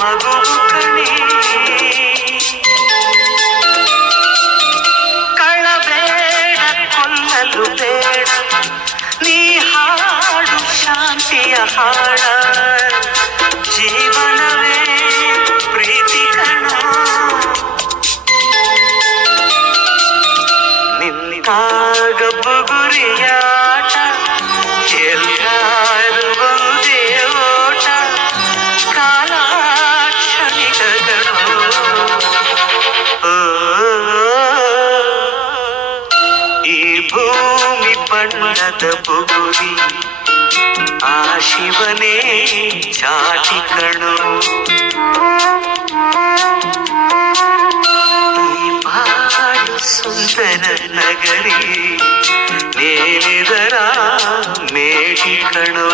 ಮಗುವು ಕಣೆ. ಕಳಬೇಡ ಕೊಲ್ಲಲು ಬೇಡ, ನೀ ಹಾಡು ಶಾಂತಿಯ ಹಾಡ. ಜೀವನವೇ ಪ್ರೀತಿ ಕಣ, ನಿನ್ನಾಗ ಬುಗುರಿಯಾಟ. ಎಲ್ಲಾರು ಒಂದೇ ಓಟ, ಕಾಲ ಕ್ಷಣಿಕಗಳು. ಈ ಭೂಮಿ ಬಣ್ಣದ ಬುಗುರಿ, ಆ ಶಿವನೇ ಚಾಟಿ ಕಣು. ಈ ಬಾಳು ಸುಂದರ ನಗರಿ, ನೇದರ ಮೇಟಿ ಕಣು.